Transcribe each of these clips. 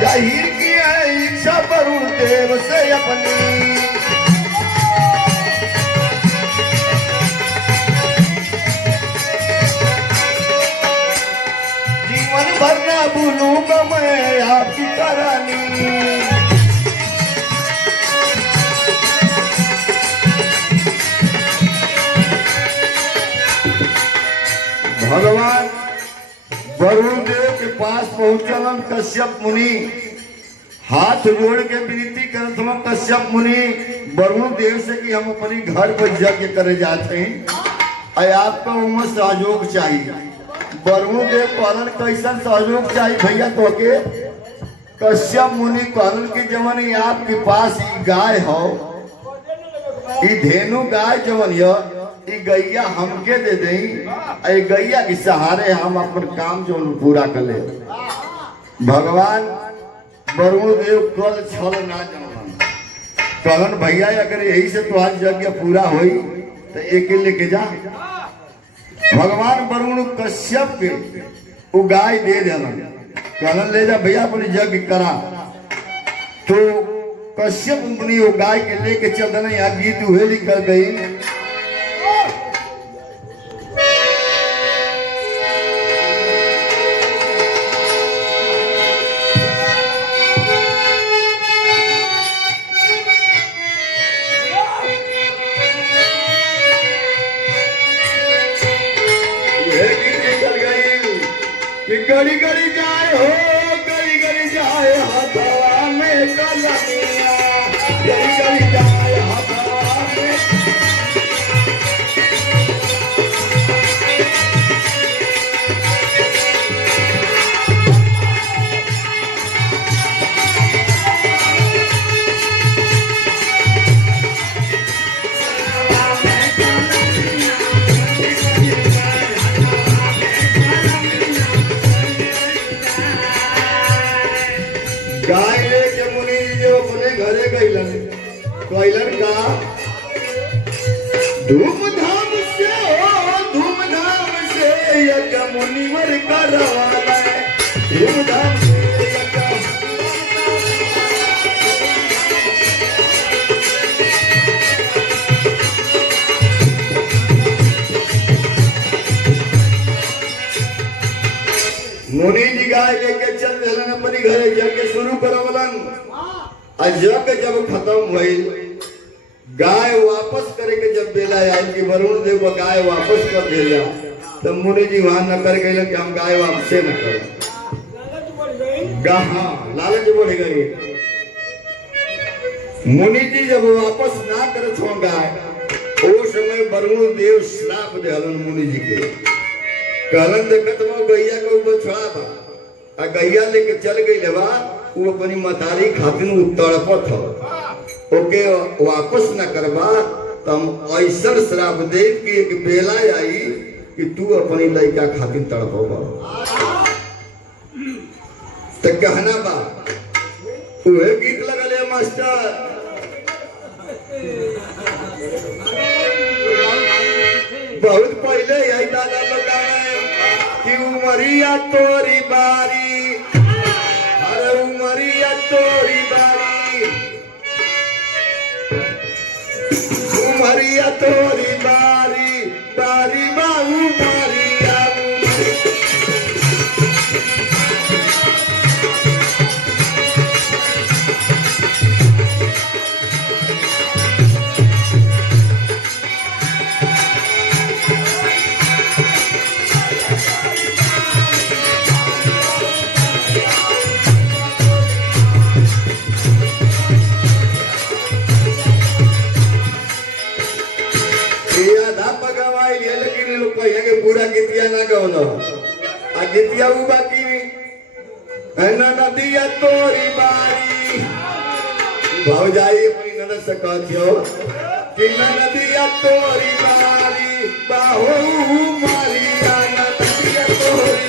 जाहिर की है इच्छा वरुण देव से अपनी, जीवन भर ना भूलूंगा मैं आपकी करानी। भगवान वरुण देव के पास पहुंचलन कश्यप मुनि, हाथ जोड़ के विनती करत हम कश्यप मुनि वरुण देव से कि हम अपनी घर पर यज्ञ करे जाते हैं, और आपका उम्र सहयोग चाहिए। वरुण देव कहलन कैसा सहयोग चाहिए भैया तो के? कश्यप मुनि कहलन कि जवन आपके पास गाय हो, धेनु गाय जवन गैया हमके दे दई, गैया के सहारे हम अपन काम जो पूरा कर ले। भगवान वरुण देव कल छल ना जानन, कहलन भैया अगर यही से तो आज यज्ञ पूरा होई तो एक लेके जा। भगवान वरुण कश्यप के वो गाय दे देलन, कहलन ले जा भैया अपनी यज्ञ करा। तो कश्यप मुनि वो गाय के लेके चल देना। यहाँ गीत उहे लिखल गई, गड़ी गड़ी जाए हो, गड़ी गड़ी जाए हथवा में कलमिया, गड़ी गड़ी जाए हथवा में। गाय लेके मुनि जो अपने घरे गईलन, कहलन का धूमधाम से हो, धूमधाम से यज्ञ मुनिवर करवाना है, धूमधाम से यज्ञ। मुनि जी गाय लेके चल देलन अपनी घरे, यज्ञ शुरू करवलन। यज्ञ जब खत्म भइल, गाय वापस करे के जब बेला आई कि वरुण देव गाय वापस कर दिया, तो मुनि जी वहां न कर गए कि हम गाय वापस न करें। लालच बढ़ गई। मुनि जी जब वापस ना करत हो गाय, उस समय वरुण देव श्राप देलन मुनि जी के, कहलन देखत वो गैया को ऊपर छोड़ा बा, गैया लेके चल गई लेवा, वो अपनी मतारी खातिर तड़पत हो, ओके वापस न करबा तम ऐसा श्राप दे कि एक बेला आई कि तू अपनी लड़का खातिर तड़पबा। तो कहना बा उहे गीत लगले मास्टर, बहुत पहले यही दादा लगाए कि उमरिया तोरी बारी, अरे उमरिया तोरी बारी, उमरिया तोरी बारी, बारी बाबू मारिया। पूरा गीतिया ना गौनो, आ गीतिया उ बाकी ना नदिया तोरी बारी, भौजाई अपनी ननद से कहतियो कि नदिया तोरी बारी, बाहो मारिया नदिया तोरी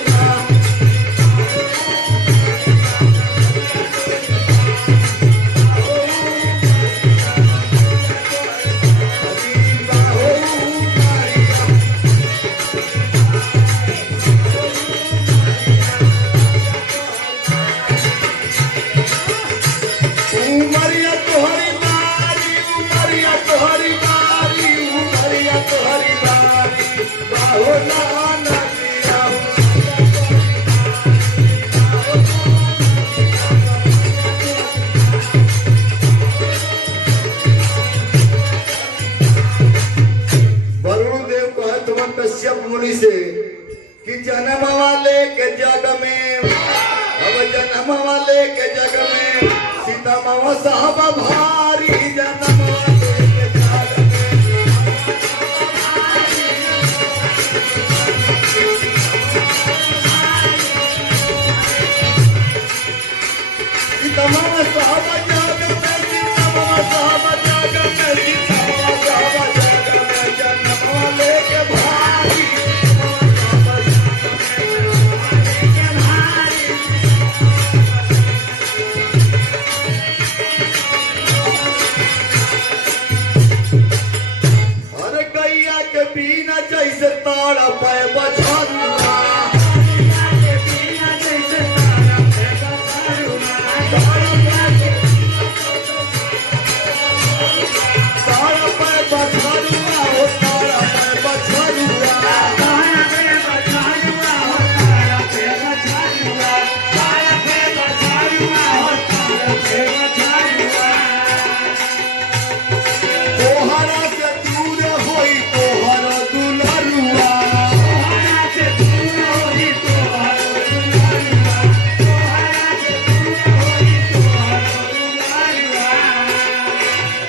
के जग में सीता मामा साहब भारी जन्म लेके जग में सीता मामा साहब जग में सीता मामा साहब जग में सीता मामा साहब जग में जन्म लेके भारी पीना जैसे तारा पे बछरुआ तारा पे बछरुआ हो तारा पे बछरुआ तोहरा से दूर होई तोहरा दुलरुआ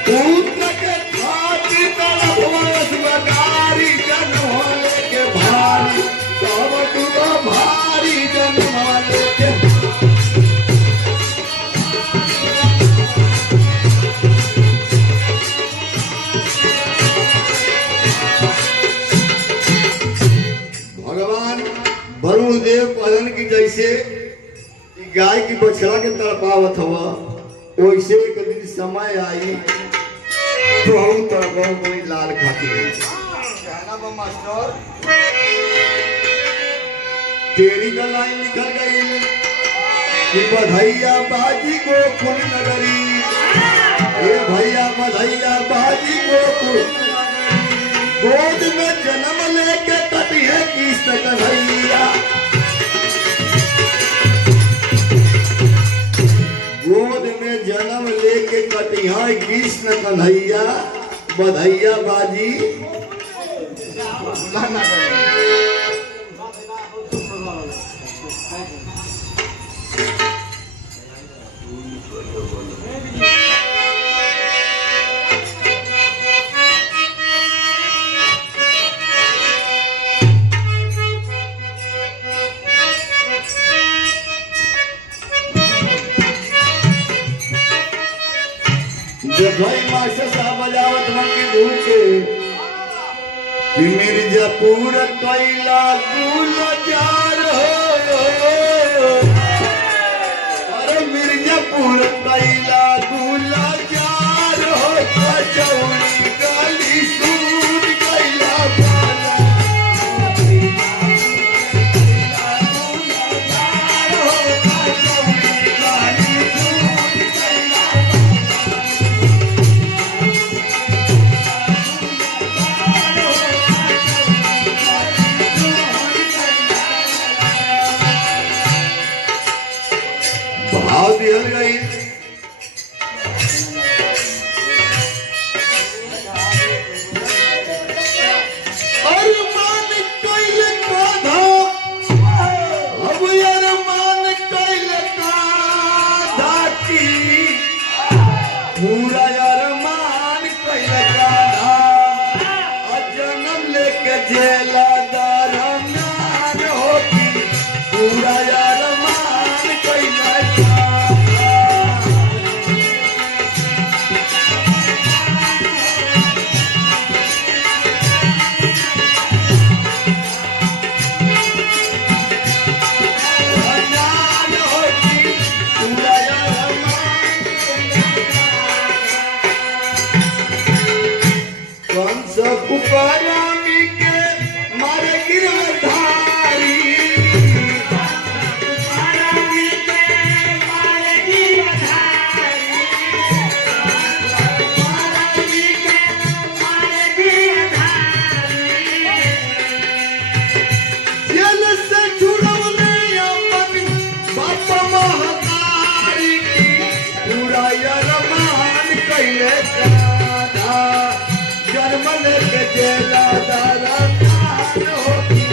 पुत्र के खातिर तरफ लगारी जन्म लेके भारी सब दुआ भारी जन्म लेके भगवान वरुणदेव कहलन की जैसे गाय की बछड़ा के तड़पावत हवा वैसे एक दिन समय आई तो हम तड़पाऊ कोई लाल खाती कहना बा मास्टर तेरी का लाइन निकल गई कि बधैया बाजी को खुल नगरी ये भैया बधैया बाजी को खुल गोद में जन्म लेके कटी है कृष्ण कन्हैया गोद में जन्म लेके कटी है कृष्ण कन्हैया बधैया बाजी भाई मास्टर साहब बजावत मंकी धूके कि मिर्जापुर कैला गुलजार हो अरे मिर्जापुर कैला गुलजार हो कचौड़ी गली सूट कैला बाला भाव दिहल गई अरमान कैल काधा अब अरमान कैल काधा की पूरा अरमान कैल काधा जन्म लेके जेला दरम्यान होती पूरा अरमान कैल पुकारामी के मारे गिरधारी पुकारामी के मारे गिरधारी पुकारामी के मारे गिरधारी जेल से छुड़वले अपन बाप महतारी की पूरा अरमान कैले जन्म लेके जेला दरम्यान होती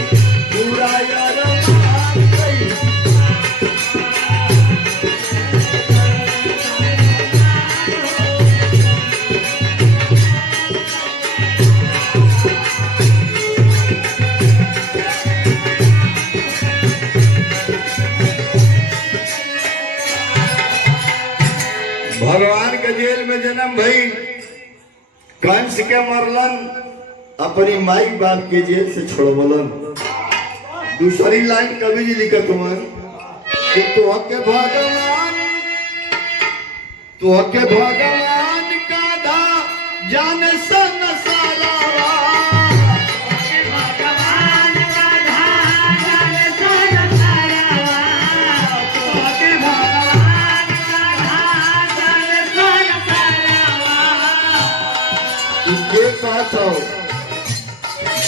पूरा अरमान कैले भगवान के जेल में जन्म भई, कंस के मरलन, अपनी माई बाप के जेल से छोड़वलन। दूसरी लाइन कवि जी लिखत हुआ कि तोहके भगवान का दा जाने सन सारा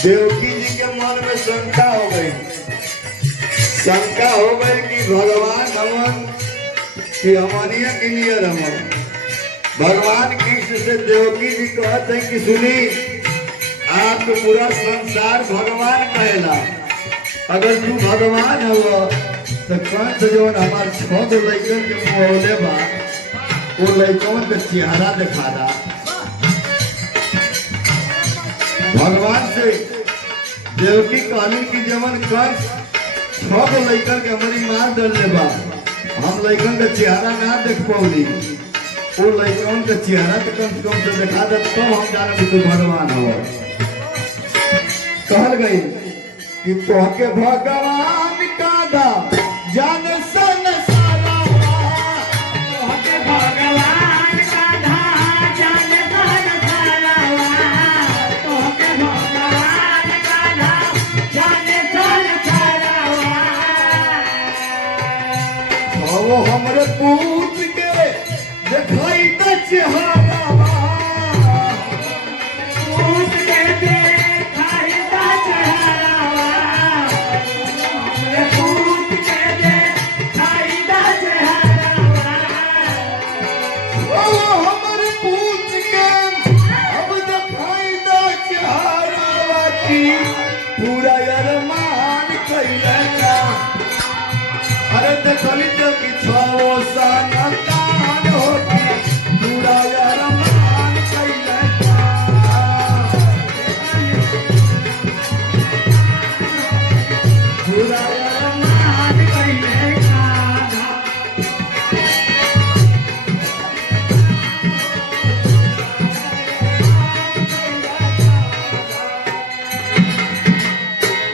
देवकी जी के मन में शंका हो गई कि भगवान हमन कि हमनिया की नियर हमन। भगवान कृष्ण से देवकी जी कहते हैं कि सुनी, आपको पूरा संसार भगवान कहेला, अगर तू भगवान हो तो कंस जो हमार 6 लड़कन के मोहले बा, वो लड़कन के चेहरा दिखा दा। भगवान से देवकी कहली कि जमन कंस 6 लड़कन के हमारी मार डरले बा, हम लड़कन का चेहरा ना देख पौली, वो लड़कन का चेहरा तो कम से कम से दिखा दे तो हम जाने कि तू भगवान हो। कहल गई कि तोहके भगवान का दा जाने सन सारा, तोहके भगवान का दा जाने सन सारा, तोहके भगवान का दा जाने सन सारा। वो हमरे पूत के दिखाई द चेहरा, पूत के दिखाई द चेहरा, पूत के दिखाई द चेहरा। वो हमरे पूत के अब दिखाई द चेहरा की पूरा अरमान कैला। अरे देखली जो कि 6 साल कान होती पूरा अरमान कैला। पूरा अरमान कैला।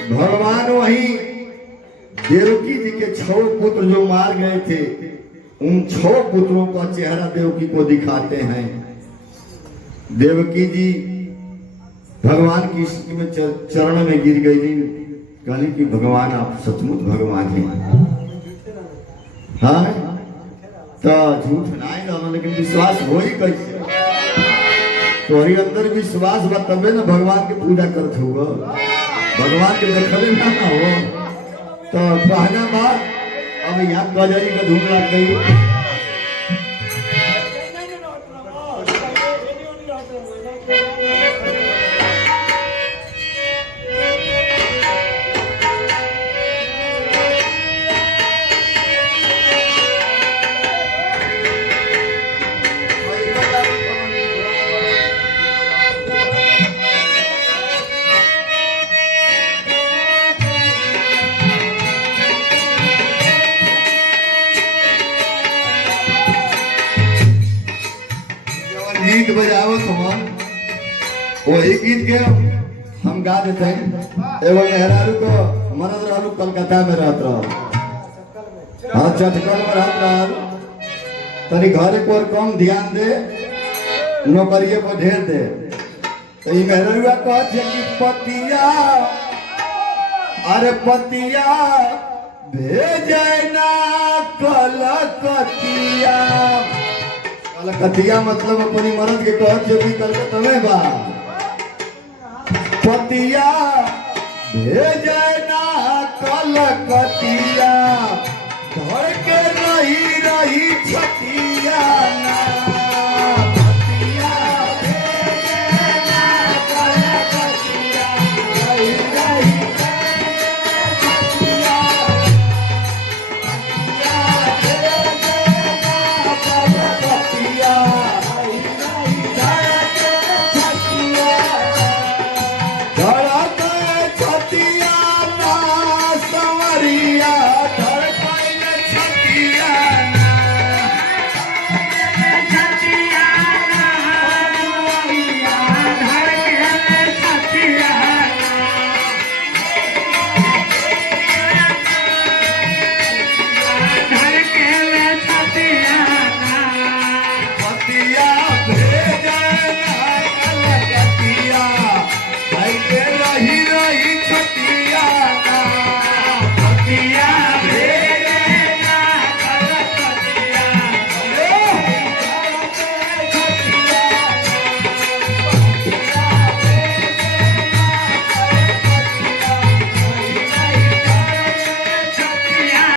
भगवान वही देवकी जी के 6 पुत्र जो मार गए थे, उन 6 पुत्रों का चेहरा देवकी को दिखाते हैं। देवकी जी भगवान की में चरण में गिर गई, कहली कि भगवान आप सचमुच भगवान हैं। हाँ तो झूठ नहीं ना, लेकिन विश्वास हो ही कैसे? तोहरी अंदर विश्वास बा तबे ना भगवान की पूजा करते हो, भगवान के देखले ना हो। तो कहना बात अब यहाँ गजरी का धूम लग गई। गीत बजावत हम वही गीत के हम गा देते हैं। एगो मेहरारू को मनद रहलू कलकत्ता में रहत रह, हाँ चटकल में रहत रह, तनी घरे को कम ध्यान दे, नौकरिए पर ढेर दे। तो ये मेहरारूआ कहते कि पतिया, अरे पतिया भेजे ना कलकतिया। कलकतिया मतलब अपनी मर्द के कहत जो भी कलकत्ता में बा, पतिया भेजे ना कलकतिया।